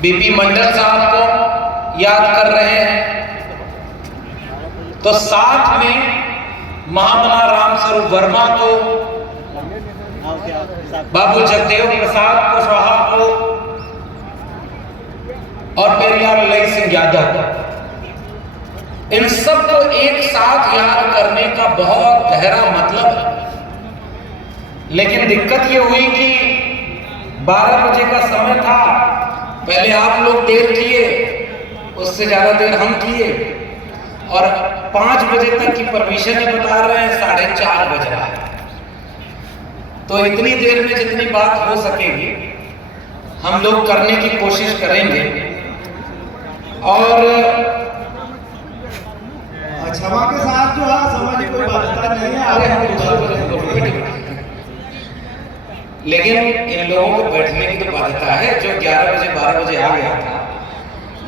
BP मंडल साहब को याद कर रहे हैं, तो साथ में महामना राम स्वरूप वर्मा को, बाबू जगदेव प्रसाद कुशवाहा को और पेरियार लई सिंह यादव को, इन सबको एक साथ याद करने का बहुत गहरा मतलब है। लेकिन दिक्कत ये हुई कि 12 बजे का समय था, पहले आप लोग देर किए, उससे ज्यादा देर हम किए, और 5 बजे तक की परमिशन बता रहे हैं, 4:30 बज रहा है। तो इतनी देर में जितनी बात हो सकेगी हम लोग करने की कोशिश करेंगे। और क्षमा के साथ जो है समझ कोई बाध्यता नहीं है, लेकिन इन लोगों को बैठने की तो बाध्यता है। जो 11 बजे 12 बजे आ गया था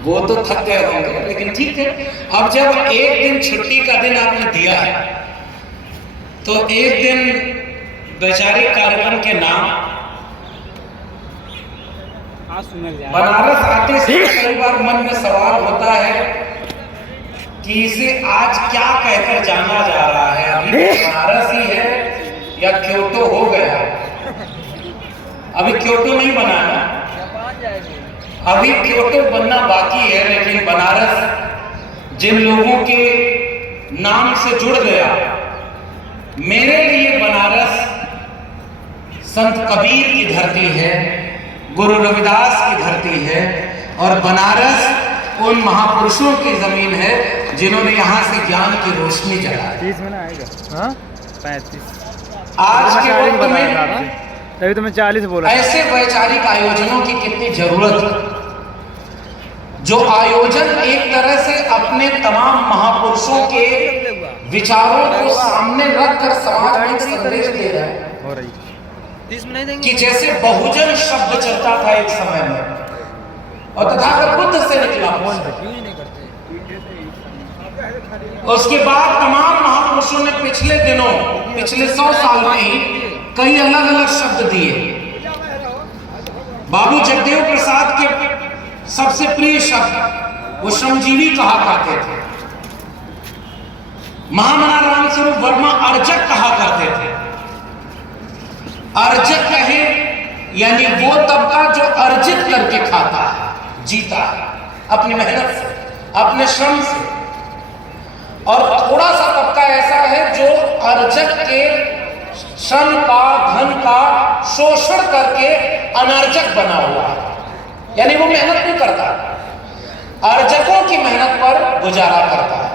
वो तो थक गए होंगे, लेकिन ठीक है। अब जब एक दिन छुट्टी का दिन आपने दिया है तो एक दिन वैचारिक कार्यक्रम के नाम बनारस आते से कई बार मन में सवाल होता है कि इसे आज क्या कहकर जाना जा रहा है। अभी बनारस ही है या क्योटो हो गया? अभी क्योटो नहीं बनाना, अभी क्योटो बनना बाकी है। लेकिन बनारस जिन लोगों के नाम से जुड़ गया, मेरे लिए बनारस संत कबीर की धरती है, गुरु रविदास की धरती है, और बनारस उन महापुरुषों की जमीन है जिन्होंने यहाँ से ज्ञान की रोशनी जलाई। 30 में ना आएगा, हाँ 35। आज के वक्त में तभी तो मैं 40 बोला। ऐसे वैचारिक आयोजनों की कितनी जरूरत है, जो आयोजन एक तरह से अपने तमाम महापुरुषों के विचारों को सामने रखकर समाज में एक संदेश दे रहे हैं कि जैसे बहुजन शब्द चलता था एक समय में और तथागत बुद्ध से निकला, उसके बाद तमाम महापुरुषों ने पिछले दिनों, पिछले 100 साल में ही कई अलग अलग शब्द दिए। बाबू जगदेव प्रसाद के सबसे प्रिय शब्द वो श्रमजीवी कहा करते थे। महामना राम स्वरूप वर्मा अर्जक कहा करते थे। अर्जक कहे यानी वो तबका जो अर्जित करके खाता है, जीता है अपनी मेहनत से, अपने श्रम से। और थोड़ा सा तबका ऐसा है जो अर्जक के श्रम का, धन का शोषण करके अनर्जक बना हुआ है, यानी वो मेहनत नहीं करता, अर्जकों की मेहनत पर गुजारा करता है।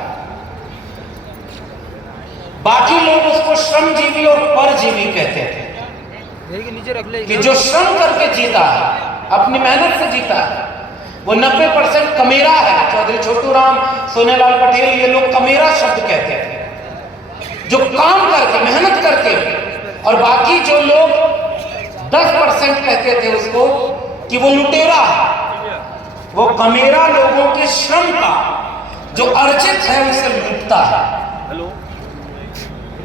बाकी लोग उसको श्रमजीवी और परजीवी कहते थे कि जो श्रम करके जीता है, अपनी मेहनत से जीता है, वो 90% कमेरा है। चौधरी छोटू राम, सोनेलाल पटेल, ये लोग कमेरा शब्द कहते थे, जो काम करके, मेहनत करके। और बाकी जो लोग 10% कहते थे उसको कि वो लुटेरा है। वो कमेरा लोगों के श्रम का जो अर्जित है उसे लूटता है।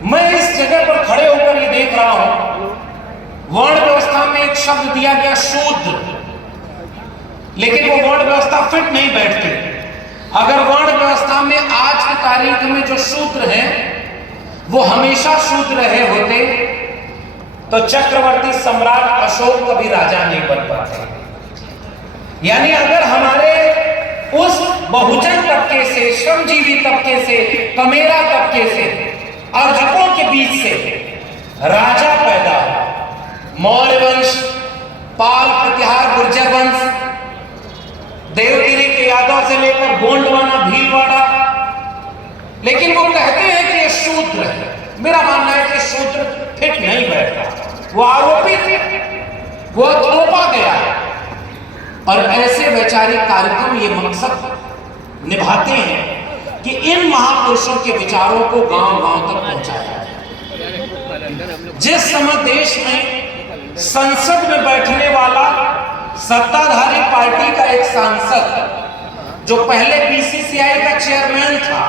मैं इस जगह पर खड़े होकर ये देख रहा हूं, वर्ण व्यवस्था में एक शब्द दिया गया शूद्र, लेकिन वो वर्ण व्यवस्था फिट नहीं बैठती। अगर वर्ण व्यवस्था में आज की तारीख में जो शूद्र हैं वो हमेशा शूद्र रहे होते तो चक्रवर्ती सम्राट अशोक कभी राजा नहीं बन पाते। यानी अगर हमारे उस बहुजन तबके से, श्रमजीवी तबके से, कमेरा तबके से, अर्जकों के बीच से राजा पैदा हो, मौर्य वंश, पाल, प्रतिहार, गुर्जर वंश, देवगिरी के यादव से लेकर गोंडवाना, भीलवाड़ा, लेकिन वो कहते हैं कि ये शूद्र है। मेरा मानना है कि शूद्र फिट नहीं बैठता, वो आरोपित, वो थोपा गया है। और ऐसे वैचारिक कार्यक्रम ये मकसद निभाते हैं कि इन महापुरुषों के विचारों को गांव-गांव तक पहुंचाया जाए। जिस समय देश में संसद में बैठने वाला सत्ताधारी पार्टी का एक सांसद, जो पहले बीसीसीआई का चेयरमैन था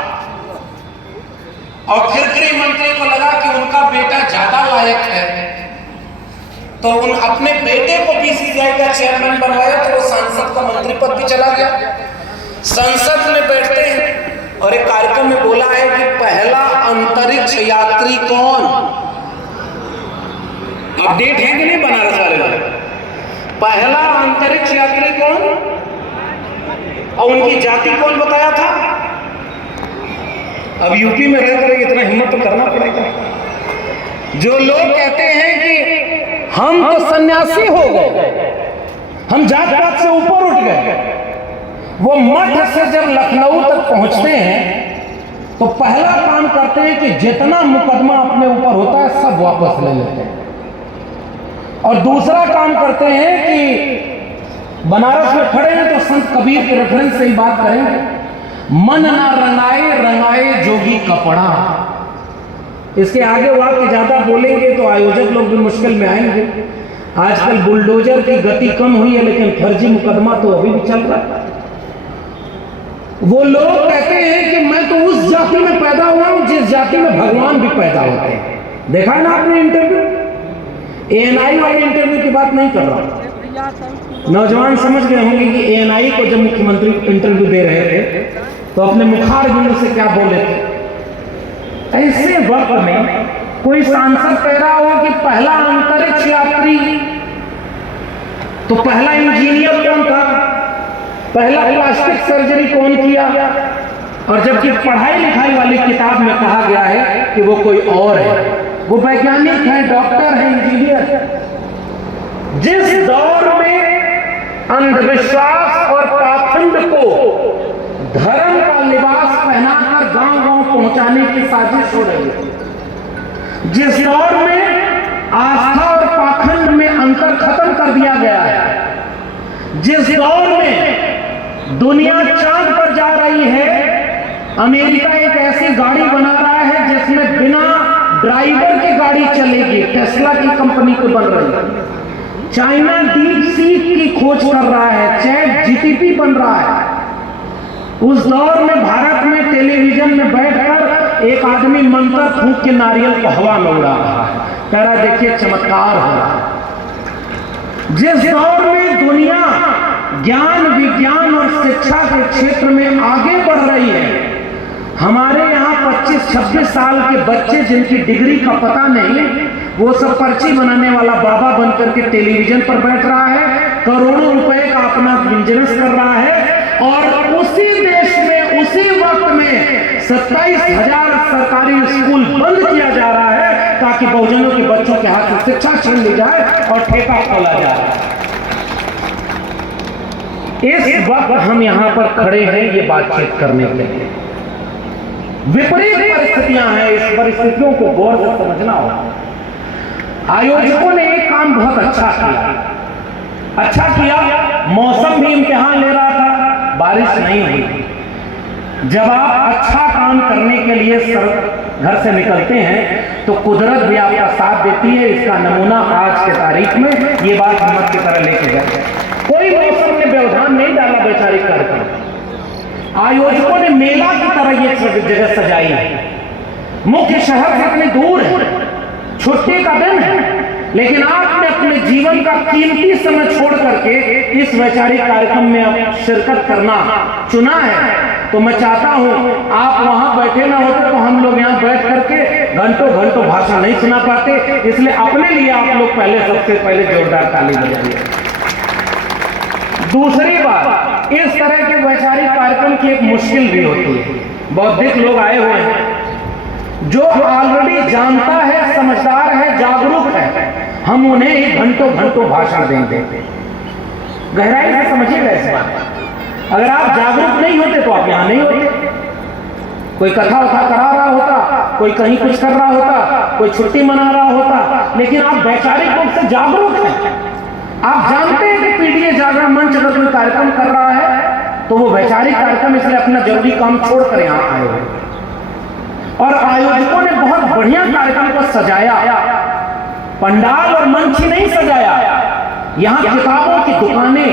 और फिर गृह मंत्री को लगा कि उनका बेटा ज्यादा लायक है, तो उन अपने बेटे को बीसीसीआई का चेयरमैन बनवाया, तो वो सांसद का मंत्री पद भी चला गया। संसद में बैठते हैं और एक कार्यक्रम में बोला है कि पहला अंतरिक्ष यात्री कौन। अपडेट है कि नहीं बनारस वाले लोग? पहला अंतरिक्ष यात्री कौन और उनकी जाति कौन बताया था? अब यूपी में रहकर इतना हिम्मत तो करना पड़ेगा। जो लोग कहते हैं कि हम तो सन्यासी हो गए, हम जात पात से ऊपर उठ गए, वो मठ से जब लखनऊ तक पहुंचते हैं तो पहला काम करते हैं कि जितना मुकदमा अपने ऊपर होता है सब वापस ले लेते हैं, और दूसरा काम करते हैं कि बनारस में खड़े हैं तो संत कबीर के रेफरेंस से ही बात करेंगे, मन ना रंगाए रंगाए जोगी कपड़ा। इसके आगे वाक्य ज्यादा बोलेंगे तो आयोजक लोग भी मुश्किल में आएंगे। आजकल बुलडोजर की गति कम हुई है लेकिन फर्जी मुकदमा तो अभी भी चल रहा है। वो लोग कहते हैं कि मैं तो उस जाति में पैदा हुआ हूं जिस जाति में भगवान भी पैदा होते हैं। देखा ना आपने इंटरव्यू, एएनआई वाले इंटरव्यू की बात नहीं कर रहा। नौजवान समझ गए होंगे कि एएनआई को जब मुख्यमंत्री इंटरव्यू दे रहे थे तो अपने मुखार बिंदु से क्या बोले थे। ऐसे वक्त में कोई सांसद कह रहा हो कि पहला अंतरिक्ष यात्री, तो पहला इंजीनियर कौन था, पहला प्लास्टिक सर्जरी कौन किया, और जबकि पढ़ाई लिखाई वाली किताब में कहा गया है कि वो कोई और है, वो वैज्ञानिक है, डॉक्टर है, इंजीनियर। जिस दौर में अंधविश्वास और पाखंड को धर्म का लिबास पहनाकर गांव-गांव पहुंचाने की साजिश हो रही है, जिस दौर में आस्था और पाखंड में अंतर खत्म कर दिया गया है, जिस दौर में दुनिया चांद पर जा रही है, अमेरिका एक ऐसी गाड़ी बना रहा है जिसमें बिना ड्राइवर की गाड़ी चलेगी, टेस्ला की कंपनी को बन रही है। चाइना डीप सी की खोज कर रहा है, चैट जीटीपी बन रहा है। उस दौर में भारत में टेलीविजन में बैठकर एक आदमी मंत्र फूंक के नारियल को हवा में उड़ा रहा है, कह रहा देखिए चमत्कार हो रहा है। जिस दौर में दुनिया ज्ञान विज्ञान और शिक्षा के क्षेत्र में आगे बढ़ रही है, हमारे यहाँ 25-26 साल के बच्चे जिनकी डिग्री का पता नहीं, वो सब पर्ची बनाने वाला बाबा बनकर के टेलीविजन पर बैठ रहा है, करोड़ों रुपए का अपना बिजनेस कर रहा है, और उसी देश में उसी वक्त में 27,000 सरकारी स्कूल बंद किया जा रहा है ताकि बहुजनों के बच्चों के हाथ से शिक्षा छीन ली जाए और ठेका खोला जा रहा है। इस वक्त हम यहाँ पर खड़े हैं ये बातचीत करने के लिए। विपरीत परिस्थितियां हैं, इस परिस्थितियों को गौर से समझना होगा। आयोजकों ने एक काम बहुत अच्छा किया। मौसम भी इम्तिहान ले रहा था, बारिश नहीं हुई। जब आप अच्छा काम करने के लिए घर से निकलते हैं तो कुदरत भी आपका साथ देती है। इसका नमूना आज के तारीख में ये बात हिम्मत की तरह लेके जाए। कोई मौसम ने व्यवधान नहीं डाला वैचारिक कार्यक्रम। आयोजकों ने मेला की तरह ये जगह सजाई है। मुख्य शहर से इतने दूर है, छुट्टी का दिन है, लेकिन आपने अपने जीवन का कीमती समय छोड़ करके इस वैचारिक कार्यक्रम में शिरकत करना चुना है। तो मैं चाहता हूं आप वहां बैठे ना होते तो हम लोग यहां बैठ करके घंटों घंटों भाषण नहीं सुना पाते। इसलिए अपने लिए आप लोग सबसे पहले जोरदार ताली बजाइए। दूसरी बात, इस तरह के वैचारिक कार्यक्रम की एक मुश्किल भी होती है। बौद्धिक लोग आए हुए हैं जो ऑलरेडी जानता है, समझदार है, जागरूक है, हम उन्हें ही घंटों घंटों भाषण देंगे। गहराई से समझिएगा इस बात। अगर आप जागरूक नहीं होते तो आप यहां नहीं होते। कोई कथा उठा करा रहा होता, कोई कहीं कुछ कर रहा होता, कोई छुट्टी मना रहा होता, लेकिन आप वैचारिक रूप से जागरूक हैं। आप जानते हैं कि पीडीए जागरण मंच अगर कोई कार्यक्रम कर रहा है तो वो वैचारिक कार्यक्रम, इसलिए अपना जरूरी काम छोड़कर यहां आए हुए। और आयोजकों ने बहुत बढ़िया कार्यक्रम को सजाया। पंडाल और मंच ही नहीं सजाया, यहां किताबों की दुकानें,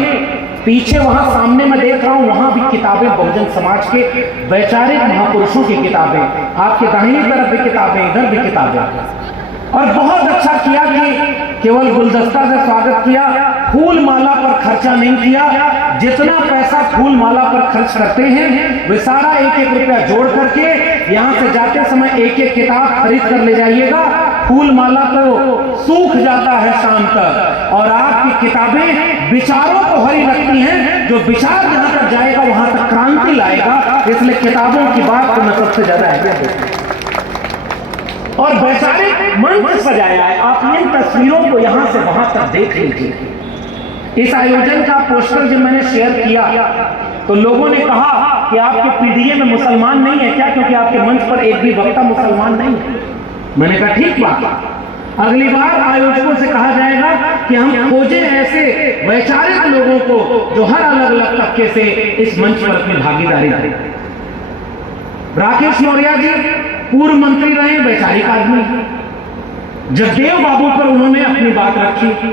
पीछे वहां सामने मैं देख रहा हूं, वहां भी किताबें, बहुजन समाज के वैचारिक महापुरुषों की किताबें, आपके दाहिनी तरफ भी किताबें, इधर भी किताबें। और बहुत अच्छा किया कि केवल गुलदस्ता से स्वागत किया, फूल माला पर खर्चा नहीं किया। जितना पैसा फूल माला पर खर्च करते हैं वे सारा एक एक रुपया जोड़ करके यहाँ से जाते समय एक एक किताब खरीद कर ले जाइएगा। फूल माला तो सूख जाता है शाम तक, और आपकी किताबें विचारों को हरी रखती हैं। जो विचार जहां तक जाएगा वहां तक क्रांति लाएगा। इसलिए किताबों की बात को मैं सबसे ज्यादा अहमियत देता हूं। और वैचारिक मंच सजाया है, आप इन तस्वीरों को यहां से वहां तक देख लीजिए। इस आयोजन का पोस्टर जब मैंने शेयर किया तो लोगों ने कहा कि आपके पीडीए में मुसलमान नहीं है क्या, क्योंकि आपके मंच पर एक भी वक्ता मुसलमान नहीं है। मैंने कहा ठीक बात, अगली बार आयोजकों से कहा जाएगा कि हम खोजें ऐसे वैचारिक लोगों को जो हर अलग अलग तबके से इस मंच पर अपनी भागीदारी करें। राकेश मौर्य जी पूर्व मंत्री रहे, वैचारिक आदमी। जगदेव बाबू पर उन्होंने अपनी बात रखी।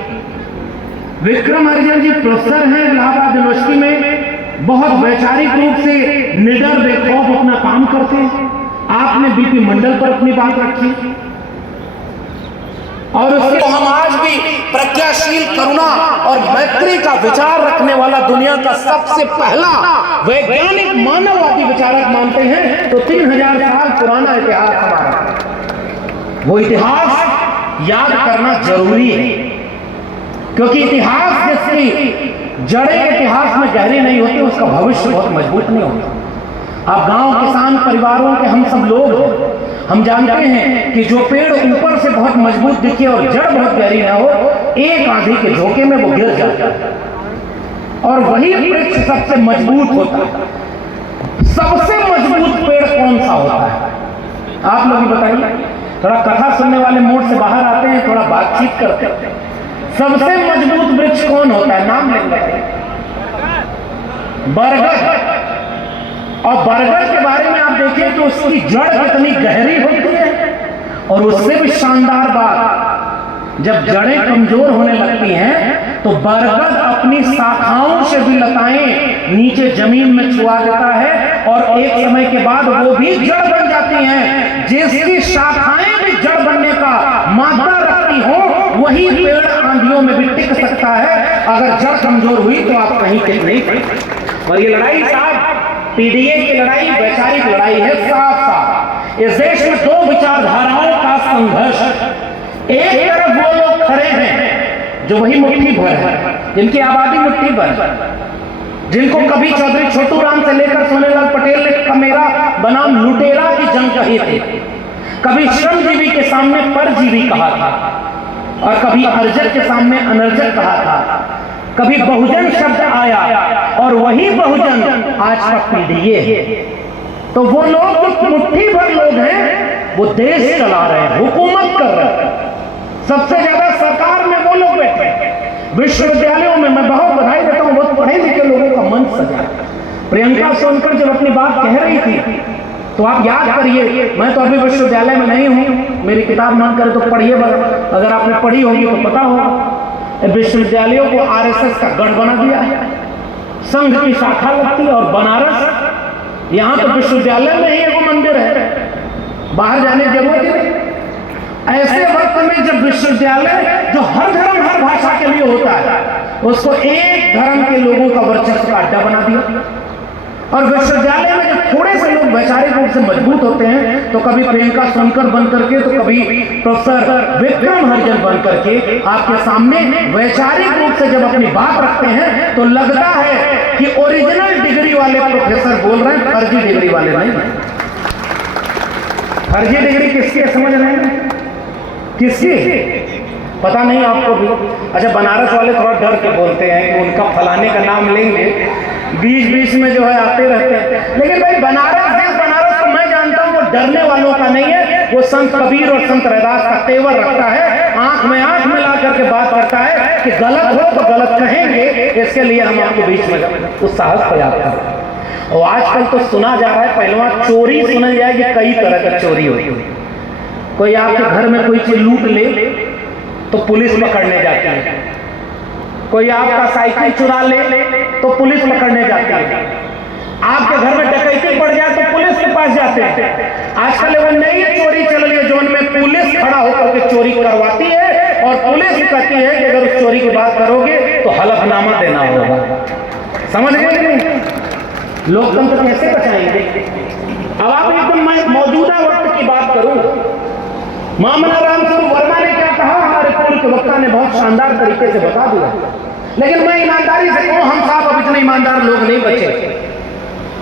विक्रम हरिजन जी प्रोफेसर हैं इलाहाबाद यूनिवर्सिटी में, बहुत वैचारिक रूप से निडर बेखौफ अपना काम करते हैं। आपने बीपी मंडल पर अपनी बात रखी, और उसको हम आज भी प्रज्ञाशील, करुणा और मैत्री का विचार रखने वाला दुनिया का सबसे पहला वैज्ञानिक मानववादी विचारक मानते हैं। तो 3000 साल पुराना इतिहास हमारा, वो इतिहास याद करना जरूरी है, क्योंकि इतिहास जिसकी जड़ें इतिहास में गहरी नहीं होती उसका भविष्य बहुत मजबूत नहीं होता। अब गांव किसान परिवारों के हम सब लोग हैं, हम जानते हैं कि जो पेड़ ऊपर से बहुत मजबूत दिखे और जड़ बहुत गहरी ना हो, एक आंधी के झोंके में वो गिर जाता है, और वही वृक्ष सबसे मजबूत होता है। सबसे मजबूत पेड़ कौन सा होता है, आप लोग बताइए। थोड़ा कथा सुनने वाले मूड से बाहर आते हैं, थोड़ा बातचीत करते हैं। सबसे मजबूत वृक्ष कौन होता है, नाम लेंगे। बरगद। और बरगद के बारे में आप देखें तो उसकी जड़ कितनी गहरी होती है, और उससे भी शानदार बात, जब जड़ें कमजोर होने लगती हैं तो बरगद अपनी शाखाओं से भी लताएं नीचे जमीन में छुआ देता है, और एक समय के बाद वो भी जड़ बन जाती हैं। जिसकी शाखाएं भी जड़ बनने का मादा रखती हो वही पेड़ आंधियों में भी टिक सकता है। अगर जड़ कमजोर हुई तो आप कहीं टिक नहीं सकते। और ये लड़ाई साहब पीडीए की लड़ाई वैचारिक लड़ाई है, साफ साफ। इस देश में दो विचारधाराओं का संघर्ष। एक तरफ वो लोग खड़े हैं जो वही मुट्ठी भर है, जिनकी आबादी मुट्ठी भर, जिनको कभी चौधरी छोटू राम से लेकर सोनेलाल पटेल ने मेरा बनाम लुटेरा की जंग कही थी, कभी श्रमजीवी के सामने परजीवी कहा था, और कभी अर्जक के सामने अनर्जक कहा था। कभी बहुजन शब्द आया और वही बहुजन आज का पीडीए है। तो वो लोग जो मुट्ठी भर लोग हैं वो देश चला रहे हैं, हुकूमत कर रहे हैं। सबसे ज्यादा सरकार में वो लोग बैठे हैं। विश्वविद्यालयों में मैं बहुत बधाई देता हूं, बहुत पढ़े लिखे लोगों का मंच सजा। प्रियंका सोनकर जब अपनी बात कह रही थी तो आप याद करिए, मैं तो अभी विश्वविद्यालय में नहीं हूं, मेरी किताब मन करे तो पढ़िए, अगर आपने पढ़ी होगी तो पता होगा। विश्वविद्यालयों को आरएसएस का गढ़ बना दिया है, संघ की शाखा लगती है। और बनारस, यहां तो विश्वविद्यालय में ही एक मंदिर है, बाहर जाने की जरूरत नहीं। ऐसे वक्त में जब विश्वविद्यालय जो हर धर्म हर भाषा के लिए होता है, उसको एक धर्म के लोगों का वर्चस्व का अड्डा बना दिया। और विश्वविद्यालय में जब थोड़े से लोग वैचारिक रूप से मजबूत होते हैं तो कभी प्रियंका सोनकर बन करके, तो कभी प्रोफेसर विक्रम हरिजन बन करके आपके सामने वैचारिक रूप से जब अपनी बात रखते हैं तो लगता है कि ओरिजिनल डिग्री वाले प्रोफेसर बोल रहे हैं, फर्जी डिग्री वाले नहीं। फर्जी डिग्री किसकी है समझ रहे हैं, किसकी पता नहीं आपको भी। अच्छा, बनारस वाले थोड़ा डर के बोलते हैं कि उनका फलाने का नाम लेंगे, बीच बीच में जो है आते रहते हैं। लेकिन भाई बनारस, जिस बनारस को मैं जानता हूं वो डरने वालों का नहीं है। वो संत कबीर और संत रैदास का तेवर रखता है, आंख में आंख मिला करके बात करता है कि गलत हो तो गलत कहेंगे, इसके लिए हम आपके बीच में उस साहस को याद करते हैं। और आजकल तो सुना जा रहा है, पहलवा चोरी सुना जाएगी, कई तरह का चोरी होती है। कोई आपके घर में कोई चीज लूट ले तो पुलिस पकड़ने जाती है, कोई आपका साइकिल चुरा ले तो पुलिस पकड़ने जाती है, आपके घर में डकैती पड़ जाए तो पुलिस के पास जाते हैं। आजकल वो नई चोरी चल रही है जोन में पुलिस खड़ा होकर के चोरी करवाती है और पुलिस कहती है कि अगर उस चोरी की बात करोगे तो हलफनामा देना होगा। समझ गए नहीं? लोकतंत्र कैसे बचाएंगे? अब आप एकदम मैं मौजूदा वक्त की बात करूं, मामला राम स्वरूप वर्मा ने क्या कहा हमारे पूर्व के वक्ता ने बहुत शानदार तरीके से बता दिया। लेकिन मैं ईमानदारी से कहूं, हम साहब अब इतने ईमानदार लोग नहीं बचे।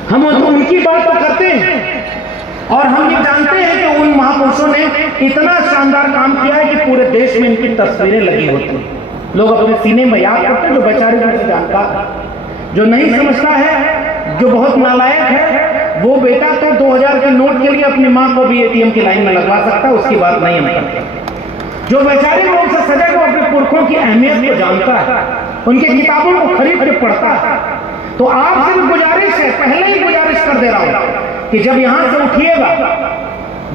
हम तो उनकी बात तो करते हैं और हम ये जानते हैं कि उन महापुरुषों ने इतना शानदार काम किया है कि पूरे देश में इनकी तस्वीरें लगी होती हैं। लोग अपने सीने में याद करते हैं। जो बेचारे नहीं जानता, जो नहीं समझता है, जो बहुत नालायक है, वो बेटा तो 2000 के नोट के लिए अपनी माँ को भी एटीएम की लाइन में लगवा सकता है, उसकी बात नहीं हम करते। जो बेचारे लोग से सजा को अपने पुरखों की अहमियत को जानता है, उनके किताबों को खरीद के पढ़ता है, तो आपसे भी गुजारिश है, पहले ही गुजारिश कर दे रहा हूं कि जब यहां से उठिएगा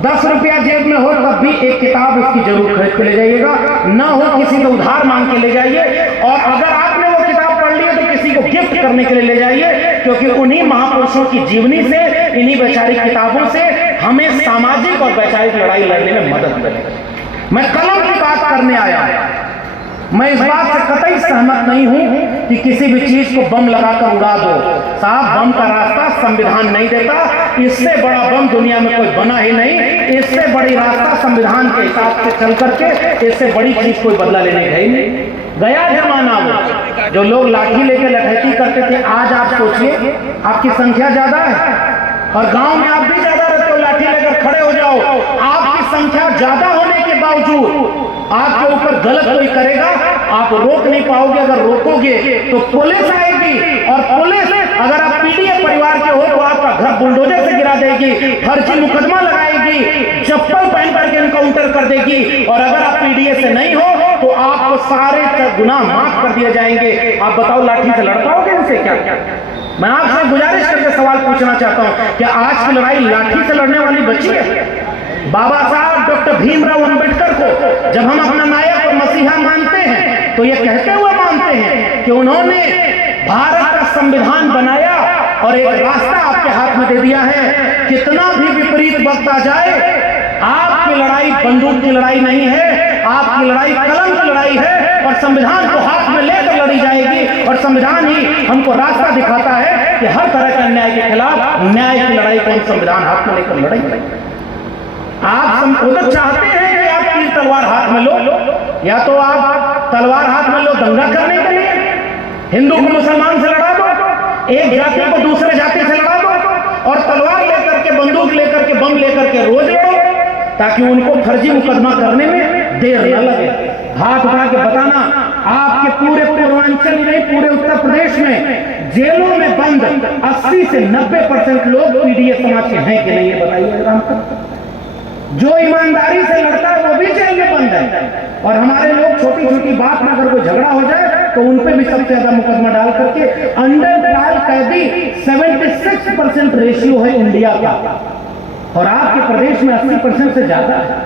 10 रुपया जेब में हो तब भी एक किताब उसकी जरूर खरीद के ले जाइएगा, ना हो किसी को उधार मांग के ले जाइए। और अगर आपने वो किताब पढ़ ली है तो किसी को गिफ्ट करने के लिए ले जाइए, क्योंकि उन्हीं महापुरुषों की जीवनी से, इन्हीं वैचारिक किताबों से हमें सामाजिक और वैचारिक लड़ाई लड़ने में मदद मिलेगी। मैं कलम की बात करने आया, मैं इस बात से कतई सहमत नहीं हूं कि किसी भी चीज को बम लगाकर उड़ा दो। साहब, बम का रास्ता संविधान नहीं देता, इससे बड़ा बम दुनिया में कोई बना ही नहीं। इससे बड़ी रास्ता संविधान के हिसाब से चल करके इससे बड़ी चीज कोई बदला लेने गई नहीं। गया जमाना वो जो लोग लाठी लेकर लठैती करते थे, आज आप सोचिए आपकी संख्या ज्यादा है और गांव में आप भी ज्यादा रहते हो, लाठी लेकर खड़े हो जाओ, आपकी संख्या ज्यादा होने के बावजूद आपके ऊपर गलत कोई करेगा, आप रोक नहीं पाओगे। अगर रोकोगे तो पुलिस आएगी और पुलिस, अगर आप पीडीएफ परिवार के हो तो आपका घर बुलडोजर से गिरा देगी, फर्जी मुकदमा लगाएगी, चप्पल पहन करके एनकाउंटर कर देगी। और अगर आप पीडीएफ से नहीं हो तो आपको सारे गुनाह माफ कर दिए जाएंगे। आप बताओ, लाठी से लड़ पाओगे इनसे? क्या मैं आपसे गुजारिश करके सवाल पूछना चाहता हूं, क्या आज की लड़ाई लाठी से लड़ने वाली बची है? बाबा साहब डॉक्टर भीमराव अंबेडकर को जब हम अपना नायक और मसीहा मानते हैं तो ये कहते हुए मानते हैं कि उन्होंने भारत का संविधान बनाया और एक रास्ता आपके हाथ में दे दिया है। कितना भी विपरीत वक्त आ जाए, आपकी लड़ाई बंदूक की लड़ाई नहीं है, आपकी लड़ाई कलम की लड़ाई है और संविधान को हाथ में लेकर लड़ी जाएगी। और संविधान ही हमको रास्ता दिखाता है कि हर तरह के अन्याय के खिलाफ न्याय की लड़ाई को हम संविधान हाथ में लेकर लड़ेंगे। आप उधर चाहते हैं कि आप तीर तलवार हाथ में लो, या तो आप तलवार हाथ में लो दंगा करने के लिए, हिंदू को मुसलमान से लड़ा दो, एक जाति को दूसरे जाति से लड़ा दो और तलवार लेकर के, बंदूक लेकर के, बम लेकर के रोज लड़ो, ताकि उनको फर्जी मुकदमा करने में देर न लगे। हाथ उठा के बताना, आपके पूरे पूर्वांचल में, पूरे उत्तर प्रदेश में जेलों में बंद 80 से 90% लोग पीडीएफ समाज के हैं कि नहीं, ये बताइए। जो ईमानदारी से लड़ता है वो भी जेल में बंद है। और हमारे लोग छोटी छोटी बात में अगर कोई झगड़ा हो जाए तो उन पे भी सबसे ज्यादा मुकदमा डाल करके अंडर ट्रायल कैदी 76% रेशियो है इंडिया का, और आपके प्रदेश में 80% से ज्यादा है।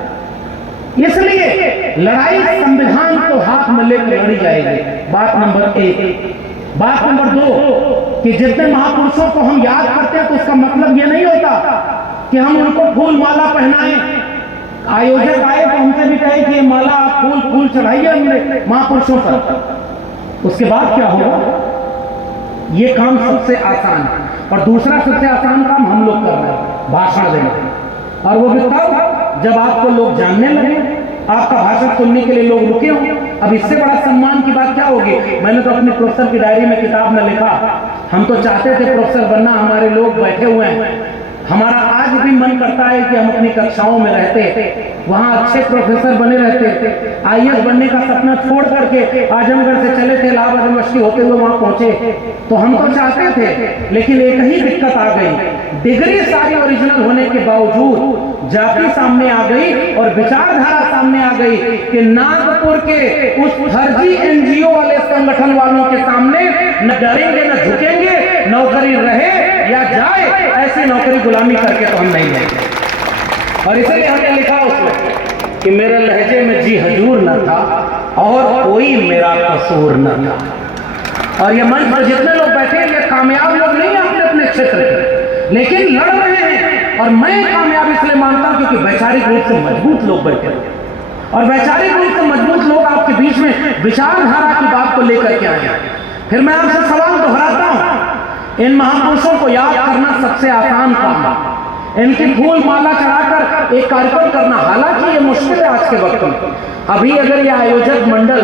इसलिए लड़ाई संविधान को हाथ में लेकर लड़ी जाएगी। बात नंबर 1। बात नंबर 2 कि जितने महापुरुषों को हम याद करते हैं तो उसका मतलब ये नहीं होता कि हम उनको फूल माला पहनाएं। आयोजक आए तो हमसे भी कहे कि ये माला फूल चढ़ाइए हमने महापुरुषों पर। उसके बाद क्या होगा? ये काम सबसे आसान है। और दूसरा सबसे आसान काम हम लोग कर रहे हैं, भाषण देना। और वो भी तब जब आपको लोग जानने लगे, आपका भाषण सुनने के लिए लोग रुके हों। अब इससे बड़ा सम्मान की बात क्या होगी? मैंने तो अपने प्रोफेसर की डायरी में किताब में लिखा, हम तो चाहते थे प्रोफेसर बनना, हमारे लोग बैठे हुए हैं, हमारा आज भी मन करता है कि हम अपनी कक्षाओं में रहते, वहां अच्छे प्रोफेसर बने रहते। आईएएस बनने का सपना छोड़ करके आजमगढ़ से चले थे, इलाहाबाद यूनिवर्सिटी होते हुए वहां पहुंचे, तो हम तो चाहते थे। लेकिन एक ही दिक्कत आ गई, डिग्री सारी ओरिजिनल होने के बावजूद जाति सामने आ गई और विचारधारा सामने आ गई कि नागपुर के उस फर्जी एनजीओ वाले संगठन वालों के सामने न डरेंगे न झुकेंगे, नौकरी रहे या जाए, ऐसी नौकरी गुलामी करके तो हम नहीं लेंगे। और इसलिए हमने लिखा उसमें कि मेरे लहजे में जी हजूर न था और कोई मेरा कसूर न था। और ये मंच पर जितने लोग बैठे, ये कामयाब लोग नहीं हैं अपने अपने क्षेत्र की, लेकिन लड़ रहे हैं। और मैं कामयाब इसलिए मानता हूं क्योंकि वैचारिक रूप से मजबूत लोग बैठे हैं, और वैचारिक रूप से मजबूत लोग आपके बीच में विचारधारा की बात को लेकर के आए। फिर मैं आपसे सवाल दोहराता हूं, इन महापुरुषों को याद करना सबसे आसान काम है, इनकी फूल माला चढ़ाकर एक कार्यक्रम करना, हालांकि ये मुश्किल है आज के वक्त में। अभी अगर ये आयोजक मंडल,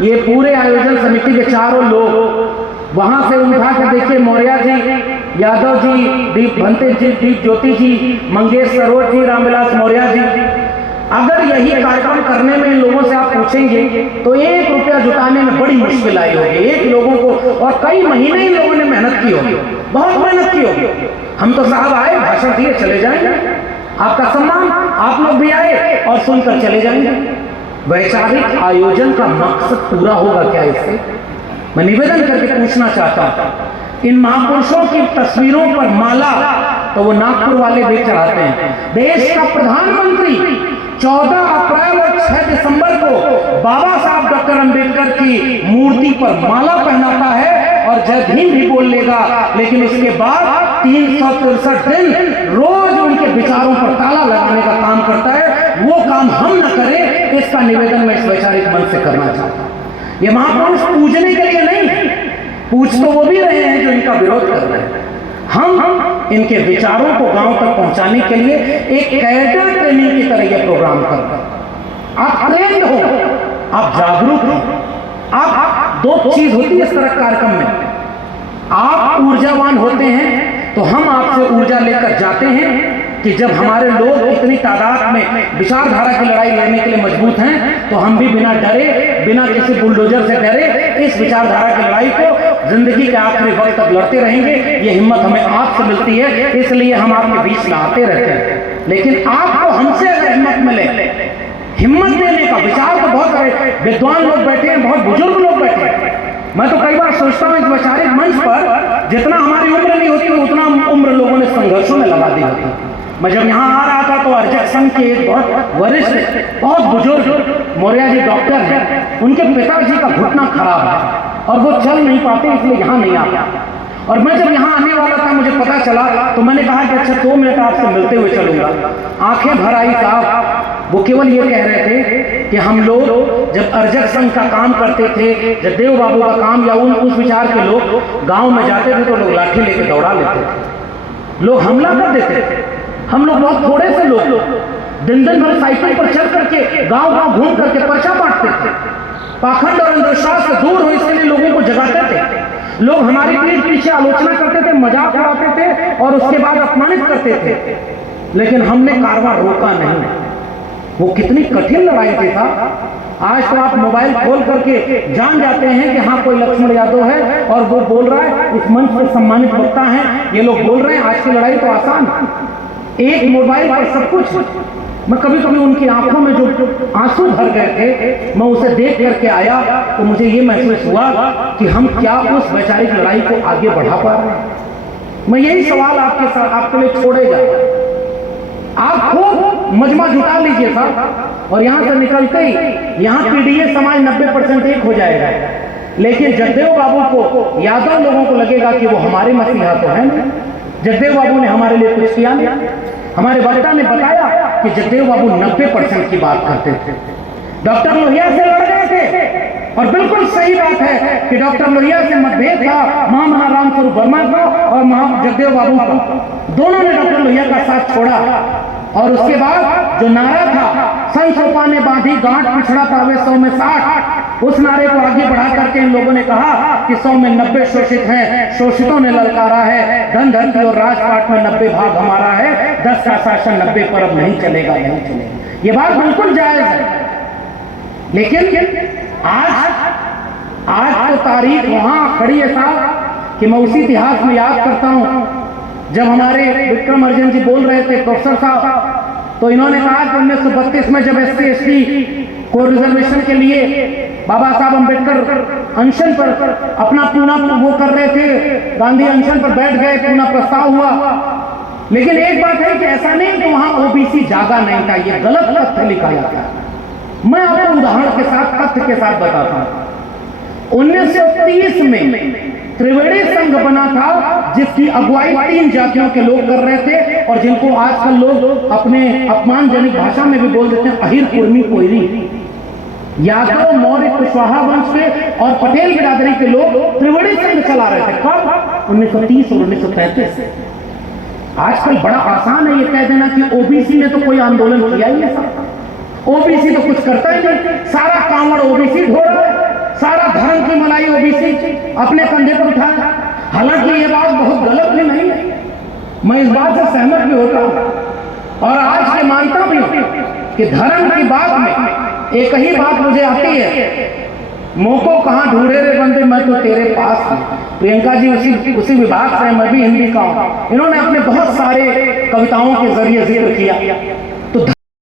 ये पूरे आयोजन समिति के चारों लोग वहां से उठा के देखिए, मौर्य जी, यादव जी, दीप भंते जी, दीप ज्योति जी, मंगेश सरोज जी, रामविलास मौर्य जी, अगर यही कार्यक्रम करने में इन लोगों से आप पूछेंगे तो 1 रुपया जुटाने में बड़ी मुश्किल आई होगी एक लोगों को, और कई महीने इन लोगों ने मेहनत की होगी, बहुत मेहनत की होगी। हम तो साहब आए, भाषण दिए, चले जाएंगे, आपका सम्मान, आप लोग भी आए और सुनकर चले जाएंगे। वैचारिक आयोजन का मकसद पूरा होगा क्या इससे? मैं निवेदन करके पूछना चाहता हूं, इन महापुरुषों की तस्वीरों पर माला तो वो नागपुर वाले भी चढ़ाते हैं। देश का प्रधानमंत्री 14 अप्रैल और 6 दिसंबर को बाबा साहब डॉक्टर अंबेडकर की मूर्ति पर माला पहनाता है और जय भीम भी बोल लेगा, लेकिन उसके बाद 363 दिन रोज उनके विचारों पर ताला लगाने का काम करता है। वो काम हम न करें, इसका निवेदन मैं इस वैचारिक मंच से करना चाहता हूं। ये महापुरुष पूजने के लिए नहीं, पूछ तो वो भी रहे हैं जो इनका विरोध कर रहे हैं। हम इनके विचारों को गांव तक पहुंचाने के लिए एक कैडर ट्रेनिंग की तरह यह प्रोग्राम करते हैं। आप ट्रेंड हो, आप जागरूक हो। आप 2 चीज होती है इस तरह कार्यक्रम में, आप ऊर्जावान होते हैं तो हम आपसे ऊर्जा लेकर जाते हैं कि जब हमारे लोग इतनी तादाद में विचारधारा की लड़ाई लड़ने के लिए मजबूत हैं तो हम भी बिना डरे, बिना किसी बुलडोजर से डरे इस विचारधारा की लड़ाई को जिंदगी के आखिरी वक्त तक लड़ते रहेंगे। ये हिम्मत हमें आपसे मिलती है, इसलिए हम आपके बीच में आते रहते हैं। लेकिन आपको हमसे अगर हिम्मत मिले, हिम्मत देने का विचार तो बहुत सारे विद्वान लोग बैठे हैं, बहुत बुजुर्ग लोग बैठे हैं। मैं तो कई बार सोचता हूँ इस वैचारिक मंच पर जितना हमारी उम्र नहीं होती उतना उम्र लोगों ने संघर्षों में लगा दी होती। मैं जब यहाँ आ रहा था तो अर्जक संघ के एक बहुत वरिष्ठ, बहुत बुजुर्ग मौर्य जी डॉक्टर हैं, उनके पिताजी का घुटना खराब है और वो चल नहीं पाते, इसलिए यहाँ नहीं आ पाते। और मैं जब यहाँ आने वाला था मुझे पता चला तो मैंने कहा कि अच्छा 2 मिनट आपसे मिलते हुए चलूंगा। आंखें भर आई साहब, वो केवल ये कह रहे थे कि हम लोग जब अर्जक संघ का काम करते थे, जगदेव बाबू का काम या उस विचार के लोग गांव में जाते थे तो लोग लाठी लेके दौड़ा लेते थे, लोग हमला कर देते थे। हम लोग बहुत थोड़े से लोग दिन भर साइकिल पर चढ़ करके गांव घूम करके पर्चा बांटते थे, पाखंड और अंधविश्वास से दूर हो इसके लिए लोगों को जगाते थे। लोग हमारी पीठ पीछे आलोचना करते थे, मजाक उड़ाते थे और उसके बाद अपमानित करते थे, लेकिन हमने कारवां रोका नहीं। वो कितनी कठिन लड़ाई थी साहब। आज तो आप मोबाइल खोल करके जान जाते हैं कि हाँ कोई लक्ष्मण यादव है और वो बोल रहा है, इस मंच पे सम्मानित वक्ता है, ये लोग बोल रहे हैं। आज की लड़ाई तो आसान, एक मोबाइल पर सब कुछ। मैं कभी कभी उनकी आंखों में जो आंसू भर गए थे, मैं उसे देख करके आया तो मुझे ये महसूस हुआ कि हम क्या उस वैचारिक लड़ाई को आगे बढ़ा पा रहे हैं। मैं यही सवाल आपके साथ आपके लिए छोड़ेगा। आप खूब मजमा जुटा लीजिए साहब और यहां से निकलते ही यहाँ पीडीए समाज 90% एक हो जाएगा, लेकिन जगदेव बाबू को, यादव लोगों को लगेगा कि वो हमारे मसीहा तो है ना। जगदेव बाबू ने हमारे लिए कुछ किया नहीं। हमारे वक्ता ने बताया कि जगदेव बाबू 90% की बात करते थे, डॉक्टर लोहिया से लड़ गए थे और बिल्कुल सही बात है कि डॉक्टर लोहिया से मतभेद था महामना राम स्वरूप वर्मा का और जगदेव बाबू का। दोनों ने डॉक्टर लोहिया का साथ छोड़ा और उसके बाद जो नारा था संत सोपा ने बांधी गांठ पिछड़ा पावे 100 में 60, उस नारे को आगे बढ़ा करके इन लोगों ने कहा कि 100 में 90 शोषित हैं, शोषितों ने ललकारा है, धन धन और राजपाट में 90 भाग हमारा है, 10 का शासन 90 पर अब नहीं चलेगा, नहीं चलेगा। ये बात बिल्कुल जायज है, लेकिन आज तो तारीख वहां खड़ी है साहब कि मैं उसी इतिहास में याद करता हूं जब हमारे विक्रमार्जन जी बोल रहे थे प्रोफेसर साहब, तो इन्होंने कहा कि 1932 में जब SC ST को रिजर्वेशन के लिए बाबा साहब अंबेडकर अनशन पर अपना पूना वो कर रहे थे, गांधी अनशन पर बैठ गए, पूना प्रस्ताव हुआ। लेकिन एक बात है कि ऐसा नहीं कि वहां OBC जागा नहीं था, ये गलत तथ्य लिखा जाता है। मैं आपको उदाहरण के साथ, तथ्य के साथ बताता हूं। 1930 में त्रिवेणी संघ बना था जिसकी अगुवाई 3 जातियों के लोग कर रहे थे और जिनको आजकल लोग अपने अपमानजनक भाषा में भी बोल देते हैं अहिर, कुर्मी, कोयरी। यादव, मौर्य, कुशवाहा वंश के और पटेल बिरादरी के लोग त्रिवेणी संघ चला रहे थे। कब? 1930 और 1933। आजकल बड़ा आसान है ये कह देना कि ओबीसी ने तो कोई आंदोलन किया ही नहीं, ओबीसी तो कुछ करता ही नहीं, सारा कांवड़ ओबीसी ढो रहा है, सारा धर्म की मलाई ओबीसी अपने कंधे पर उठाया। हालांकि ये बात बहुत गलत भी नहीं है, मैं इस बात से सहमत भी होता हूं और आज से मानता भी हूं कि धर्म की बात में एक ही बात मुझे आती है, मोको कहाँ ढूंढे रे बंदे, मैं तो तेरे पास हूं। प्रियंका जी उसी विभाग से, मैं भी हिंदी का हूं। इन्होंने अपने बहुत सारे कविताओं के जरिए जिक्र किया